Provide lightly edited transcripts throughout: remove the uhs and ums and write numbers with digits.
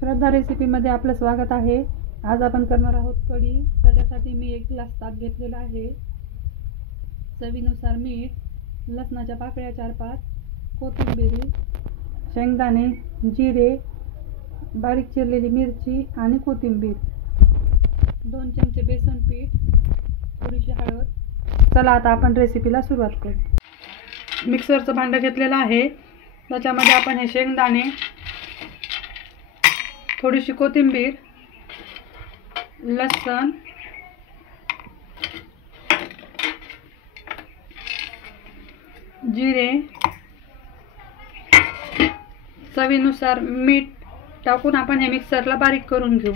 श्रद्धा रेसिपीमध्ये आपलं स्वागत आहे। आज आपण करणार आहोत कढी। त्याच्यासाठी मी 1 ग्लास ताक घेतलेला आहे, चवीनुसार मीठ, लसणाच्या पाकळ्या 4-5, कोथिंबीर, शेंगदाणे, जिरे, बारीक चिरलेली मिरची आणि कोथिंबीर, 2 चमचे बेसन पीठ, थोडीशी हळद। चला आता आपण रेसिपीला सुरुवात करू। मिक्सरचं भांडं घेतलेलं आहे, त्याच्यामध्ये आपण हे शेंगदाणे, थोडीशी कोथिंबीर, लसूण, जिरे, चवीनुसार मीठ टाकून आपण हे मिक्सरला बारीक करून घेऊ।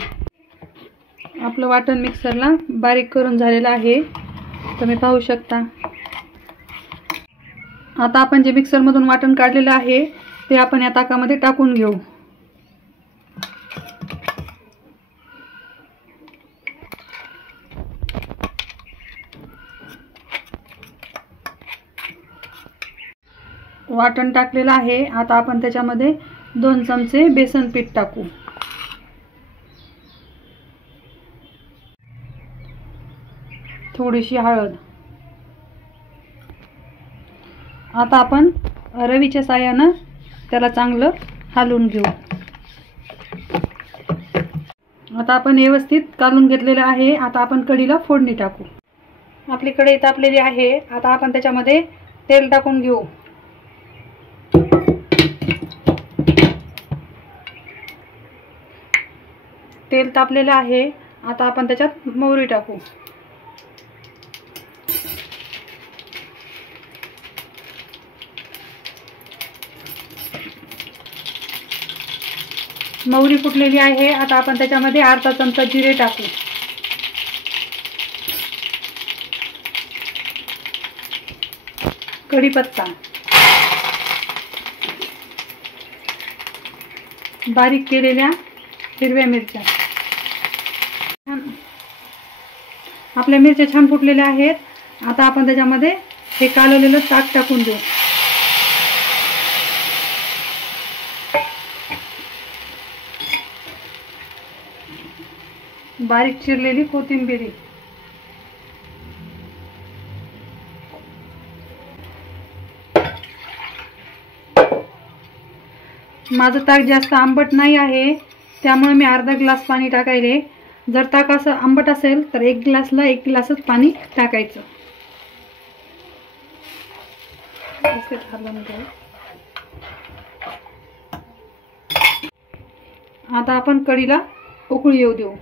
आपलं वाटण मिक्सरला बारीक करून झालेलं आहे, तुम्ही पाहू शकता। आता आपण जे मिक्सरमधून वाटण काढलेलं आहे ते आपण या ताकामध्ये टाकून घेऊ। वाटण टाकलेलं आहे। आता आपण त्याच्यामध्ये 2 चमचे बेसन पीठ टाकू। थोडीशी हळद। आता आपण रवीच्या साहाय्याने त्याला चांगलं हलवून घेऊ। आता आपण व्यवस्थित कालून घेतलेलं आहे। आता आपण कढीला फोडणी टाकू। आपली कढई तापलेली आहे, आता आपण त्याच्यामध्ये तेल टाकून घेऊ। तेल तापलेलं आहे, आता आपण त्याच्यात मोहरी टाकू। मोहरी फुटलेली आहे, आता आपण त्याच्यामध्ये अर्धा चमचा जिरे टाकू। कढीपत्ता, बारीक केलेल्या हिरव्या मिरच्या। आपल्या मिरच्या छान फुटलेल्या आहेत, आता आपण त्याच्यामध्ये हे कालवलेलं ताक टाकून देऊ। बारीक चिरलेली कोथिंबीर, माझं ताक जास्त आंबट नाही आहे, त्यामुळे मी अर्धा ग्लास पाणी टाकायले। जर ताक असं आंबट असेल तर 1 ग्लासला 1 ग्लासच पाणी टाकायचं। आता आपण कढीला उकळी येऊ देऊ।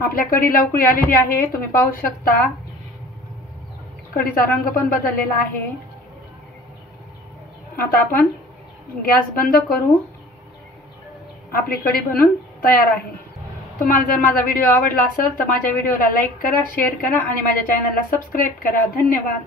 आपल्या कढीला उकळी आलेली आहे, तुम्ही पाहू शकता। कढीचा रंग पण बदललेला आहे। आता आपण गॅस बंद करू। आपली कढी बनून तयार आहे। तुम्हाला जर माझा व्हिडिओ आवडला असेल तर माझ्या व्हिडिओला लाईक करा, शेअर करा आणि माझ्या चॅनलला सबस्क्राईब करा। धन्यवाद।